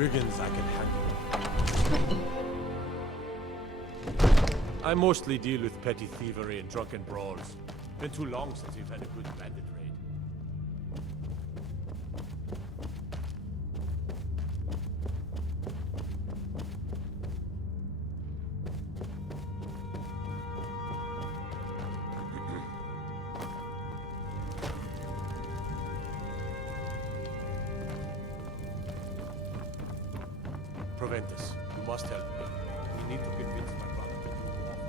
brigands I can handle. I mostly deal with petty thievery and drunken brawls. Been too long since we've had a good bandit raid. Proventus, you must help me. We need to convince my brother to do more.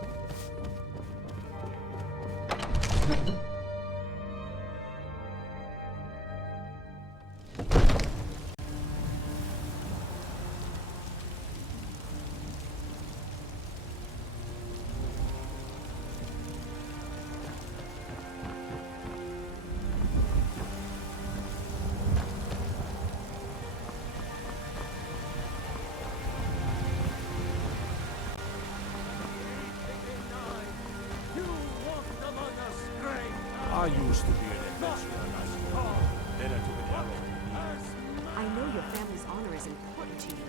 I used to be an adventurer, then I took an arrow. I know your family's honor is important to you,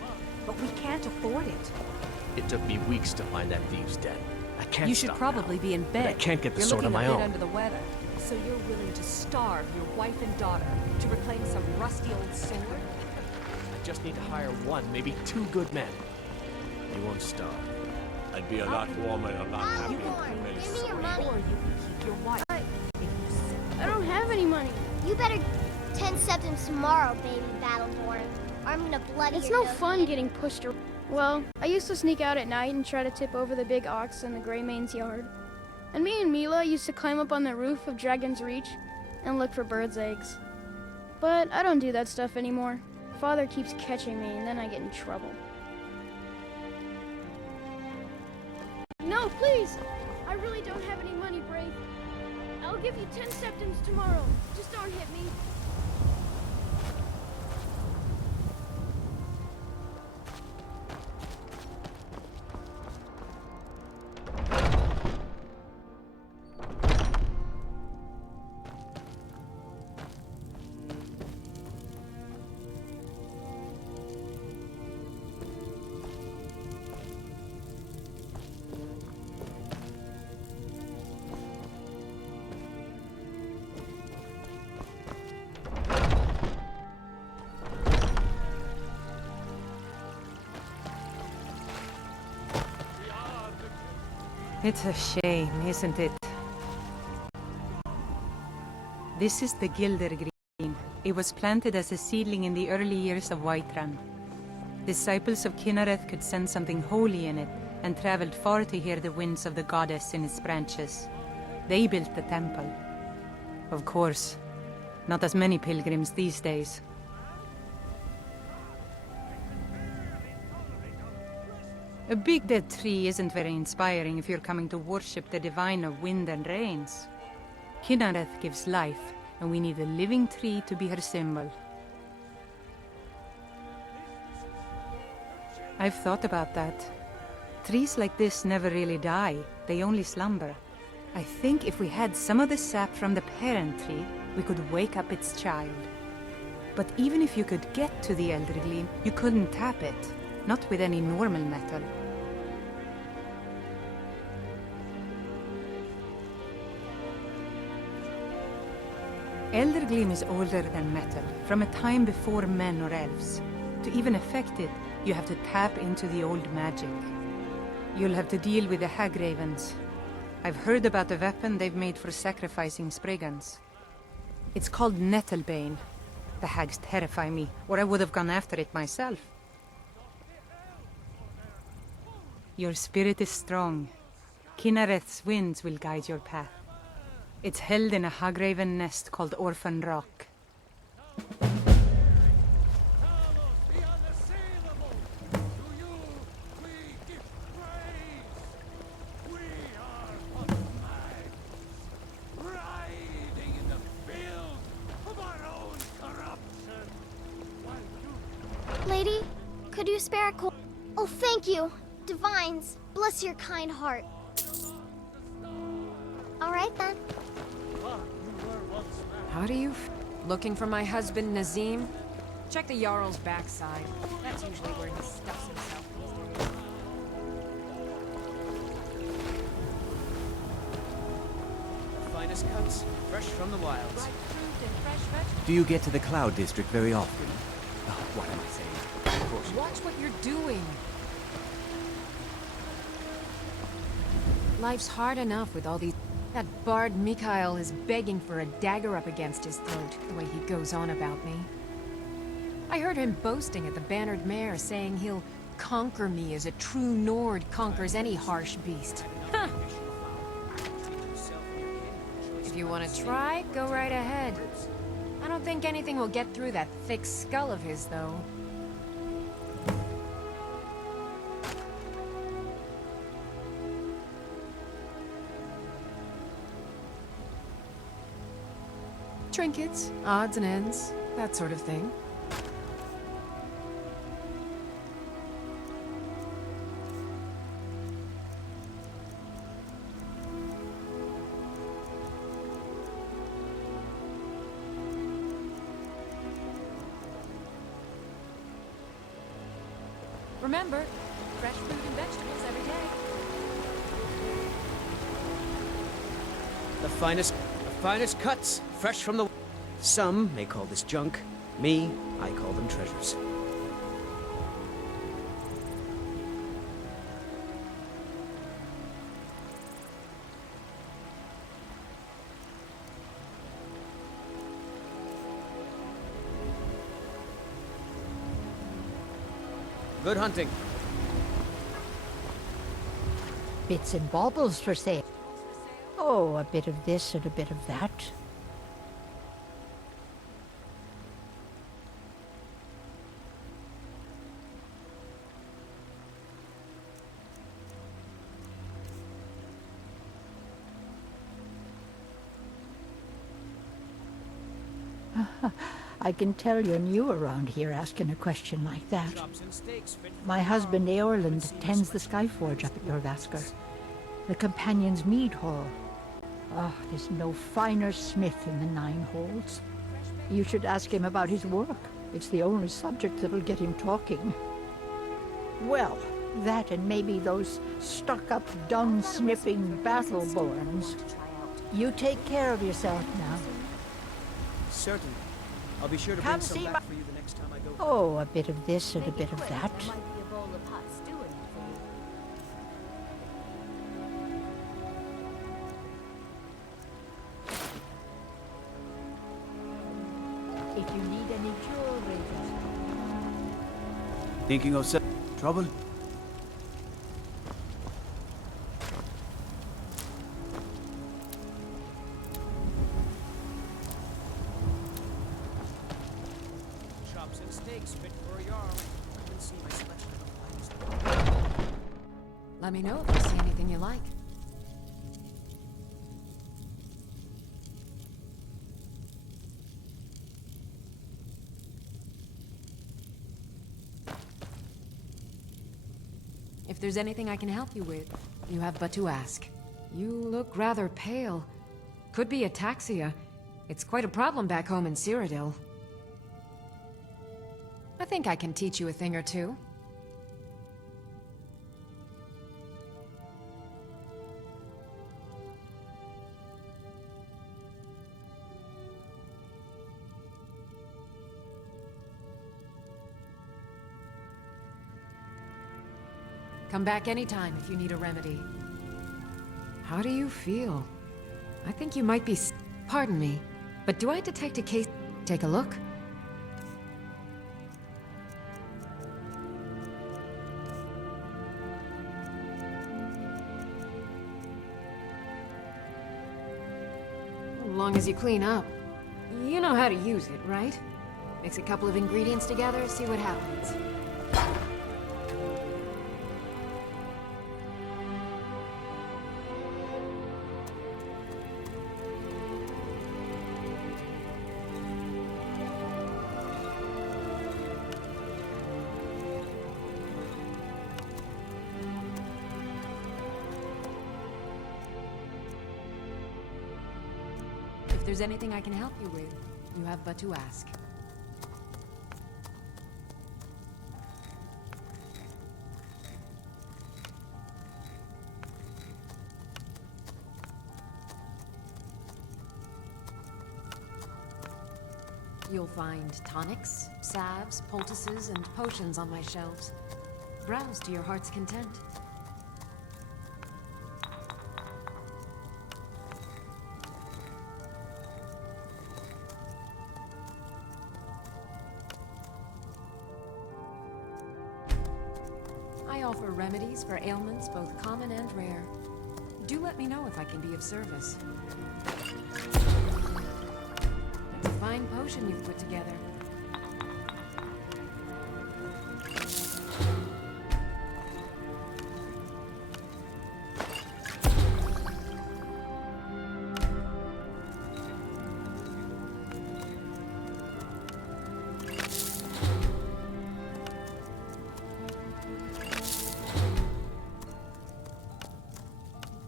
but we can't afford it. It took me weeks to find that thieves' den. I can't You should stop probably now. be in bed. But I can't get the You're sword on looking my a bit own. under the weather. So you're willing to starve your wife and daughter to reclaim some rusty old sword? I just need to hire one, maybe two good men. You won't starve. I'd be a lot warmer and a lot happier You can with claim the this Give me your sword, money. or you can keep your wife. If you say I don't have any money. You better 10 septims tomorrow, baby Battleborn. Or I'm gonna bloody It's your no nose fun in. getting pushed around. Well, I used to sneak out at night and try to tip over the big ox in the Grey Mane's yard. And me and Mila used to climb up on the roof of Dragon's Reach and look for birds' eggs. But I don't do that stuff anymore. Father keeps catching me and then I get in trouble. No, please! I really don't have any money, Brave. I'll give you 10 septims tomorrow. Just don't hit me. It's a shame, isn't it? This is the Gilder Green. It was planted as a seedling in the early years of Whiterun. Disciples of Kynareth could sense something holy in it and traveled far to hear the winds of the goddess in its branches. They built the temple. Of course, not as many pilgrims these days. A big dead tree isn't very inspiring if you're coming to worship the divine of wind and rains. Kynareth gives life, and we need a living tree to be her symbol. I've thought about that. Trees like this never really die, they only slumber. I think if we had some of the sap from the parent tree, we could wake up its child. But even if you could get to the Elder Gleam, you couldn't tap it. Not with any normal metal. Elder Gleam is older than metal, from a time before men or elves. To even affect it, you have to tap into the old magic. You'll have to deal with the Hag Ravens. I've heard about the weapon they've made for sacrificing Spriggans. It's called Nettlebane. The hags terrify me, or I would have gone after it myself. Your spirit is strong. Kynareth's winds will guide your path. It's held in a Hagraven nest called Orphan Rock. Lady, could you spare a coin? Oh, thank you. Divines, bless your kind heart. All right then. How do you looking for my husband, Nazim? Check the Jarl's backside. That's usually where he stuffs himself these days. Finest cuts, fresh from the wilds. Ripe fruit and fresh vegetables. Do you get to the Cloud District very often? Oh, what am I saying? Of course you Watch what you're doing. Life's hard enough with all these... That bard Mikhail is begging for a dagger up against his throat, the way he goes on about me. I heard him boasting at the Bannered Mare, saying he'll conquer me as a true Nord conquers any harsh beast. Huh. If you want to try, go right ahead. I don't think anything will get through that thick skull of his, though. Trinkets, odds and ends, that sort of thing. Remember, fresh fruit and vegetables every day. The finest cuts, fresh from the... Some may call this junk. Me, I call them treasures. Good hunting. Bits and baubles for sale. Oh, a bit of this and a bit of that. I can tell you're new around here asking a question like that. My husband Eorland tends the Skyforge up at your Vasker. The Companion's Mead Hall. Ah, there's no finer smith in the Nine Halls. You should ask him about his work. It's the only subject that'll get him talking. Well, that and maybe those stuck-up, dung-sniffing battle-borns. You take care of yourself now. Certainly. I'll be sure to Come bring some see back my- for you the next time I go. Oh, a bit of this and a bit of that. There might be a bowl of hot stew in it for you. If you need any jewelry, Thinking of trouble? Chops and steaks fit for a Jarl. Come and see my selection of the finest. Let me know if you see anything you like. If there's anything I can help you with, you have but to ask. You look rather pale. Could be ataxia. It's quite a problem back home in Cyrodiil. I think I can teach you a thing or two. Come back anytime if you need a remedy. How do you feel? I think you might be Pardon me, but do I detect a case? Take a look. As long as you clean up. You know how to use it, right? Mix a couple of ingredients together, see what happens. If there's anything I can help you with, you have but to ask. You'll find tonics, salves, poultices, and potions on my shelves. Browse to your heart's content. I offer remedies for ailments both common and rare. Do let me know if I can be of service. It's a fine potion you've put together.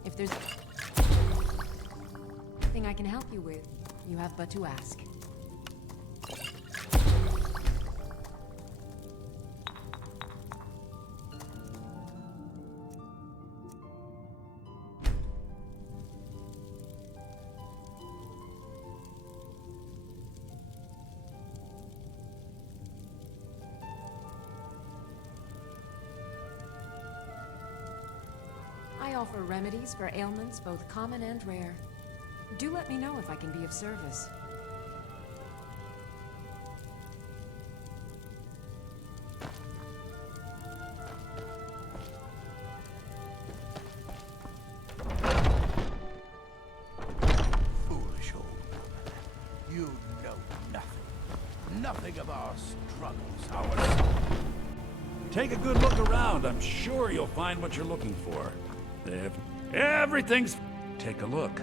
If there's anything I can help you with, you have but to ask. I offer remedies for ailments both common and rare. Do let me know if I can be of service. Foolish old woman. You know nothing. Nothing of our struggles, our suffering. Take a good look around. I'm sure you'll find what you're looking for. Everything's... Take a look.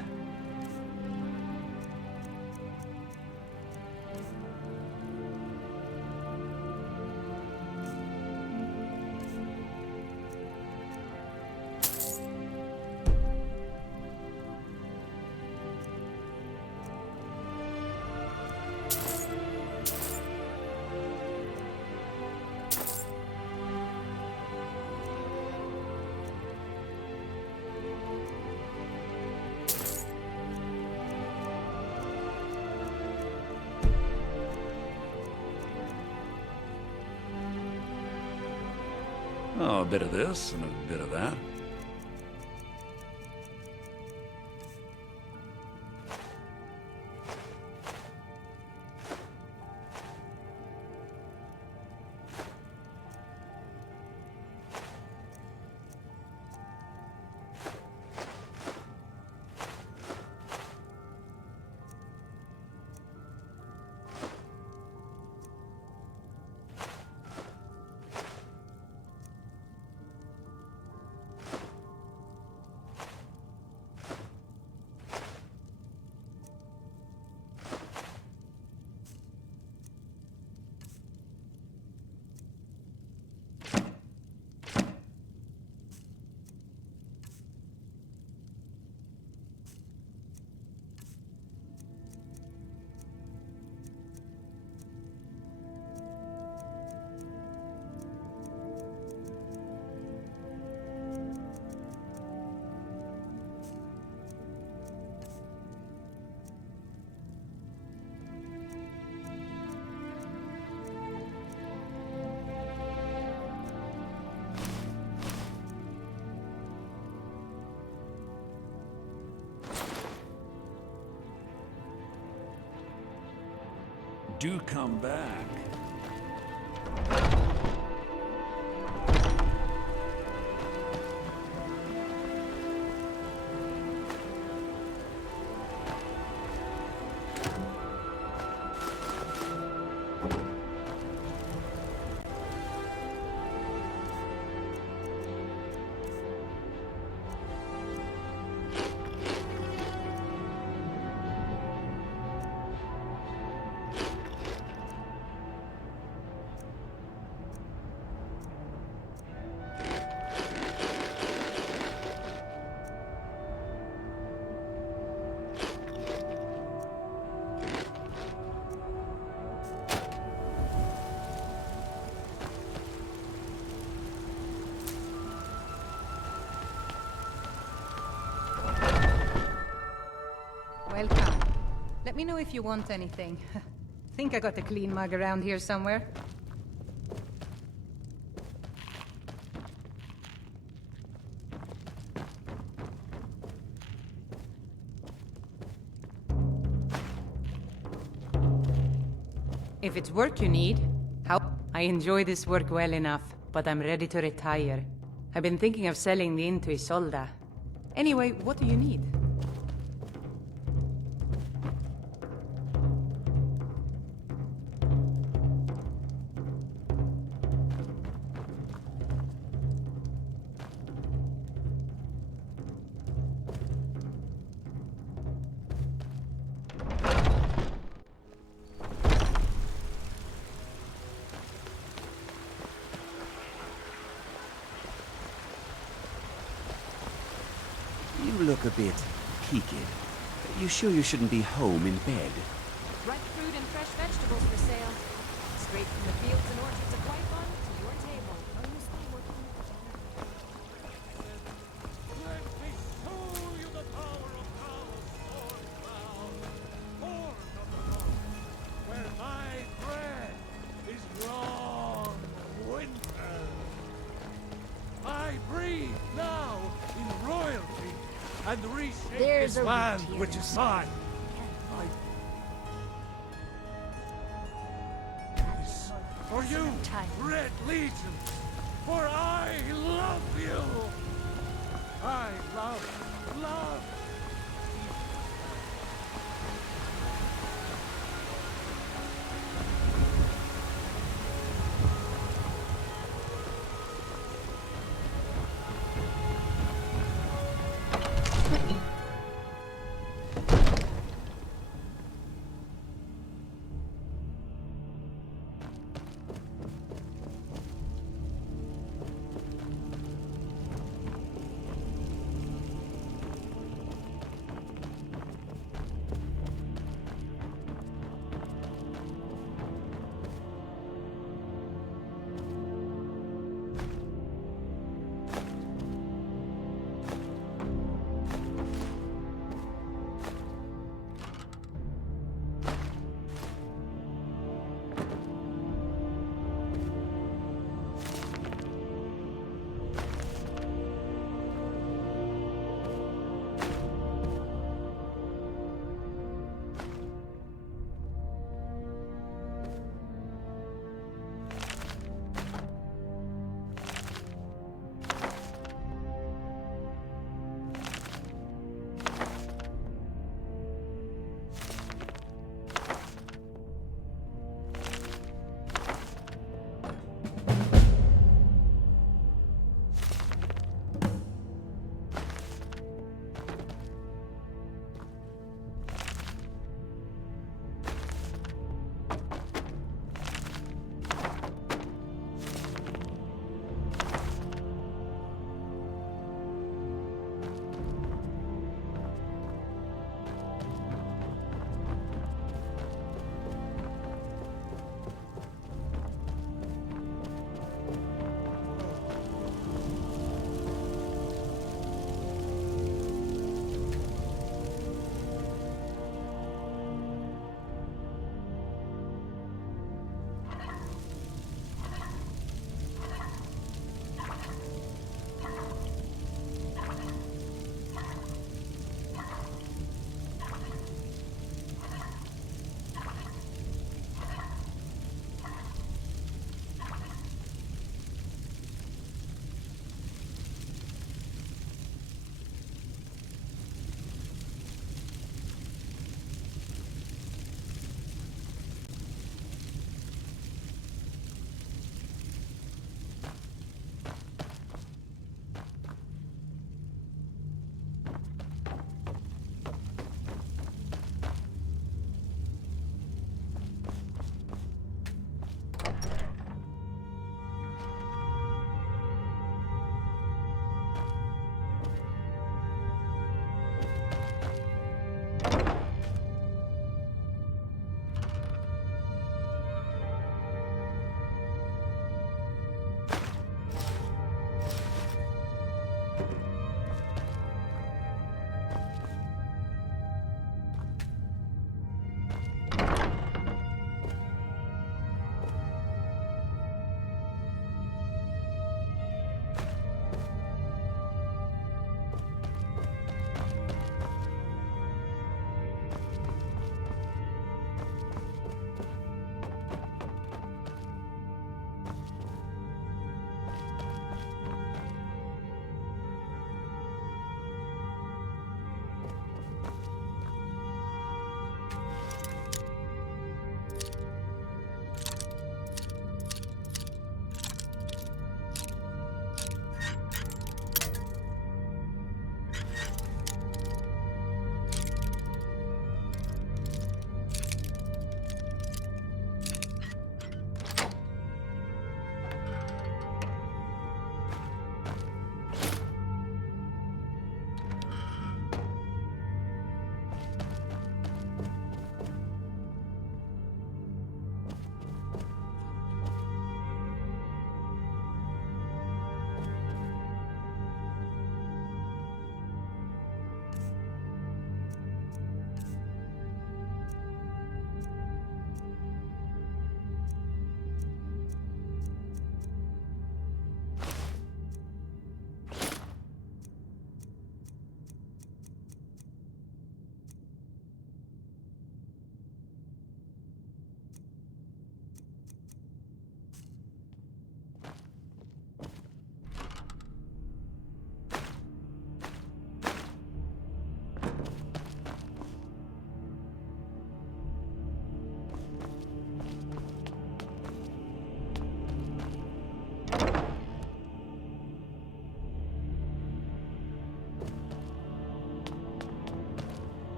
Oh, a bit of this and a bit of that. Do come back. Welcome. Let me know if you want anything. Think I got a clean mug around here somewhere? If it's work you need, how? I enjoy this work well enough, but I'm ready to retire. I've been thinking of selling the inn to Isolda. Anyway, what do you need? You look a bit peaked. You sure you shouldn't be home in bed? Ripe fruit and fresh vegetables for sale. Straight from the fields and orchards of Whitebond to your table. Are you still working with the janitor? Let me show you the power of House Sword Crown, born of the north, where my bread is long winter. I breathe now in royalty and reshape There's this a land root here. which is mine. This for you, Red Legion, for I love you. I love.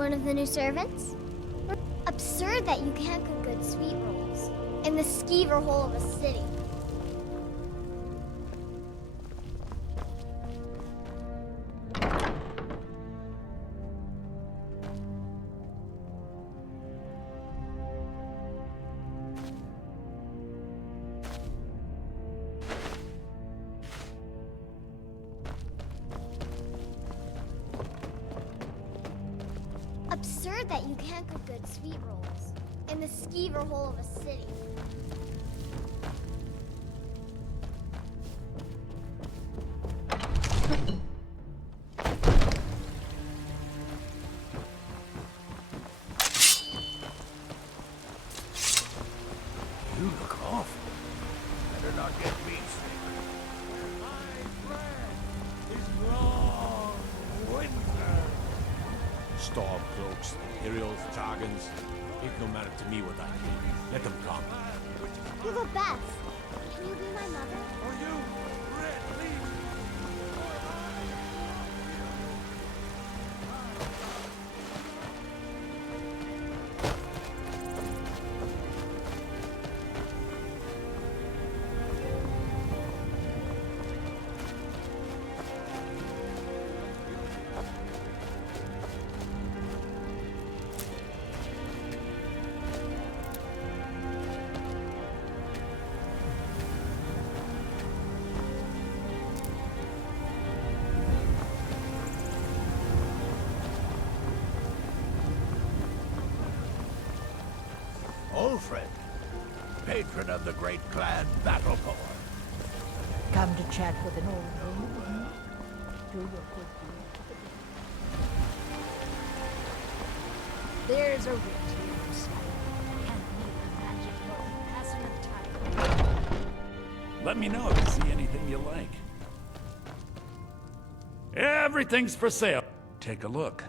One of the new servants? Absurd that you can't cook good sweet rolls in the skeever hole of a city. Absurd that you can't cook good sweet rolls in the skeever hole of a city. You look awful. Better not get me sick. My bread is long winter. Storm cloaks, Imperials, Targans. It no matter to me what I think. Let them come. You're the best. Can you be my mother? For you, red leaf. Old friend, patron of the great clan Battle Corps. Come to chat with an old woman. Do your good deed. There's a writ here for Skyrim. Can't need the magic nor the passing of time. Let me know if you see anything you like. Everything's for sale. Take a look.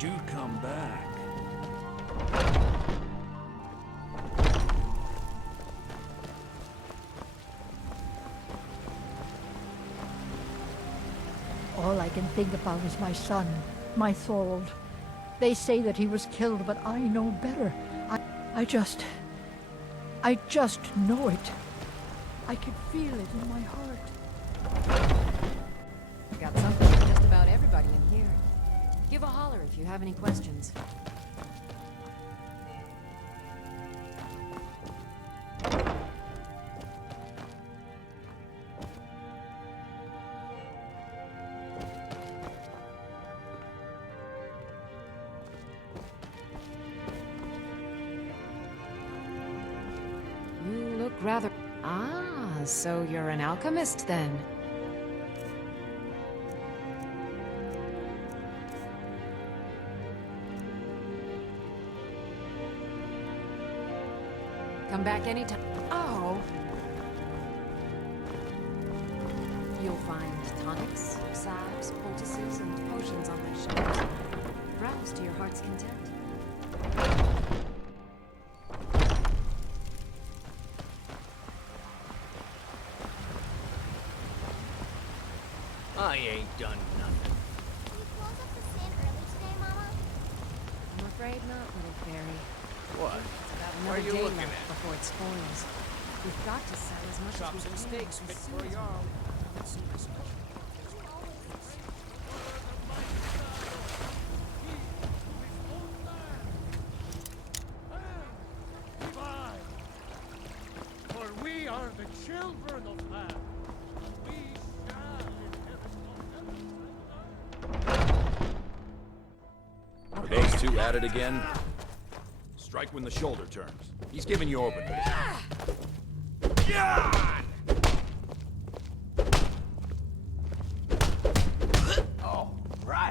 Do come back. All I can think about is my son, my Thorold. They say that he was killed, but I know better. I just know it. I can feel it in my heart. I got something for just about everybody in here. Give a holler if you have any questions. You look rather... Ah, so you're an alchemist then. Come back anytime. Oh. You'll find tonics, salves, poultices, and potions on my shelves. Browse to your heart's content. I ain't done nothing. Can you close up the stand early today, Mama? I'm afraid not, little fairy. What? It's about What are another you day looking left at? before it spoils. We've got to sell as much Chops as we and can. steaks as fit soon for a as we Jarl. can. Let's see my special. For we are the children of man. We shall inherit Are those two at it again? Strike when the shoulder turns. He's giving you open.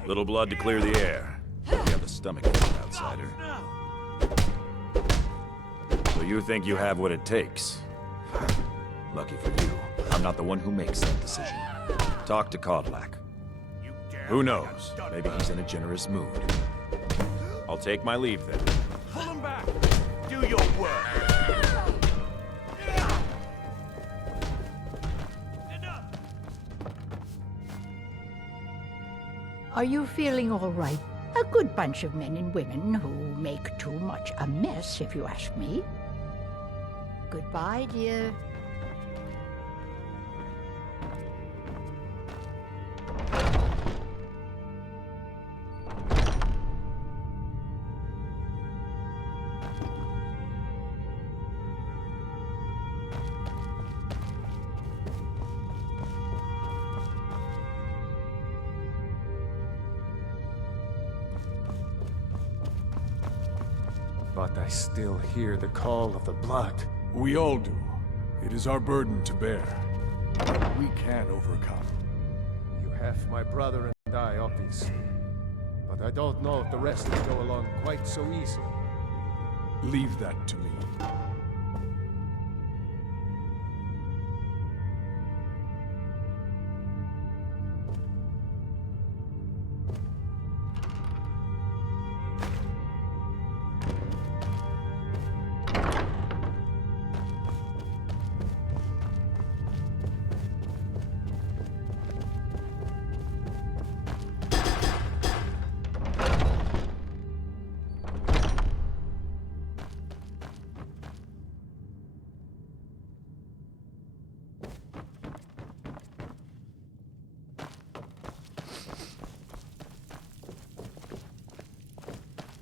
Little blood to clear the air. You have the stomach of an outsider. So you think you have what it takes? Lucky for you, I'm not the one who makes that decision. Talk to Kodlak. Who knows? Maybe he's in a generous mood. I'll take my leave then. Pull him back! Do your work! Are you feeling all right? A good bunch of men and women who make too much a mess, if you ask me. Goodbye, dear. But I still hear the call of the blood. We all do. It is our burden to bear. We can overcome. You have my brother and I, obviously. But I don't know if the rest will go along quite so easily. Leave that to me.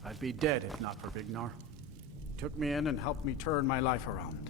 I'd be dead if not for Vignar. Took me in and helped me turn my life around.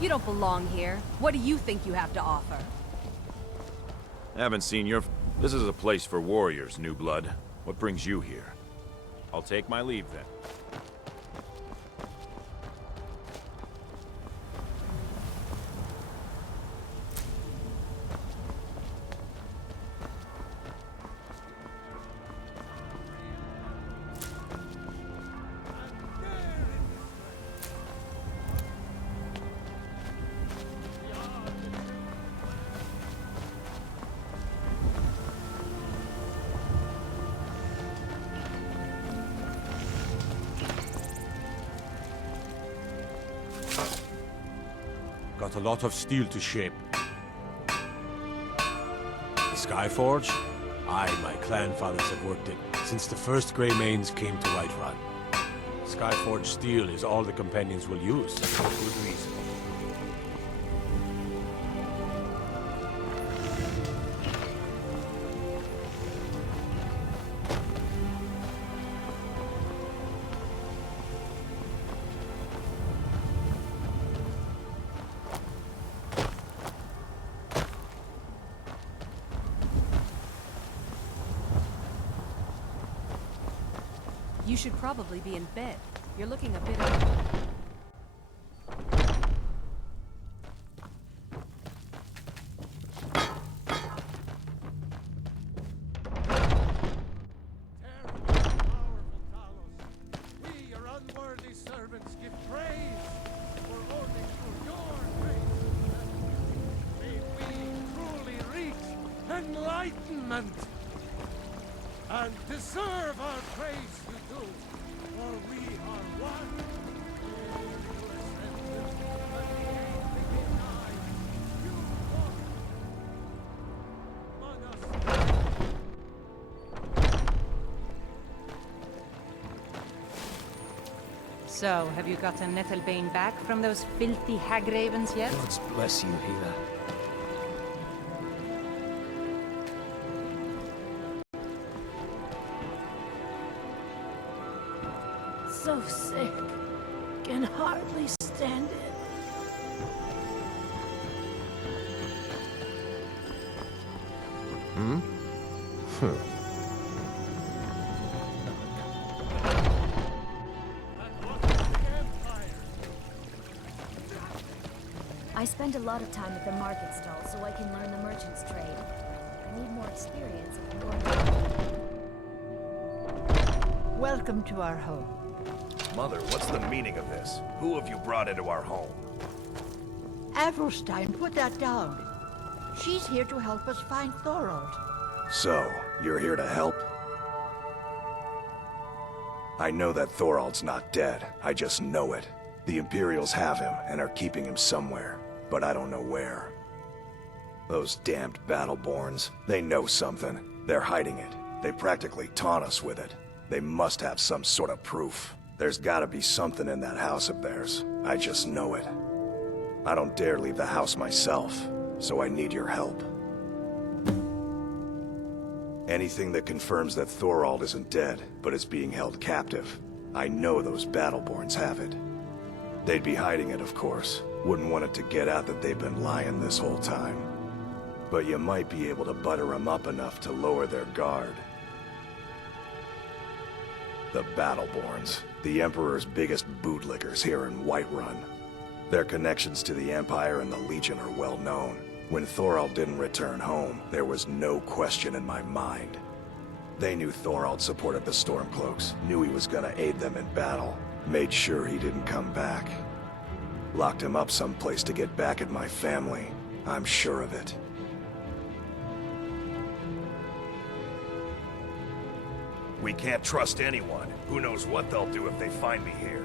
You don't belong here. What do you think you have to offer? Haven't seen your... This is a place for warriors, new blood. What brings you here? I'll take my leave then. Got a lot of steel to shape. The Skyforge? I, my clan fathers have worked it since the first Greymanes came to Whiterun. Skyforge steel is all the companions will use, for good reason. You should probably be in bed. You're looking a bit... We, your unworthy servants, give praise for ordering through your grace. May we truly reach enlightenment. and deserve our praise you do, for we are one. So, have you gotten Nettlebane back from those filthy hag ravens yet? God bless you, Hela. So sick. Can hardly stand it. Hmm? I spend a lot of time at the market stall so I can learn the merchant's trade. I need more experience if I'm going to... Welcome to our home. Mother, what's the meaning of this? Who have you brought into our home? Avrelstein, put that down. She's here to help us find Thorold. So, you're here to help? I know that Thorold's not dead. I just know it. The Imperials have him and are keeping him somewhere, but I don't know where. Those damned Battleborns, they know something. They're hiding it. They practically taunt us with it. They must have some sort of proof. There's gotta be something in that house of theirs. I just know it. I don't dare leave the house myself, so I need your help. Anything that confirms that Thorold isn't dead, but is being held captive. I know those Battleborns have it. They'd be hiding it, of course. Wouldn't want it to get out that they've been lying this whole time. But you might be able to butter them up enough to lower their guard. The Battleborns, the Emperor's biggest bootlickers here in Whiterun. Their connections to the Empire and the Legion are well known. When Thorold didn't return home, there was no question in my mind. They knew Thorold supported the Stormcloaks, knew he was gonna aid them in battle, made sure he didn't come back. Locked him up someplace to get back at my family. I'm sure of it. We can't trust anyone. Who knows what they'll do if they find me here.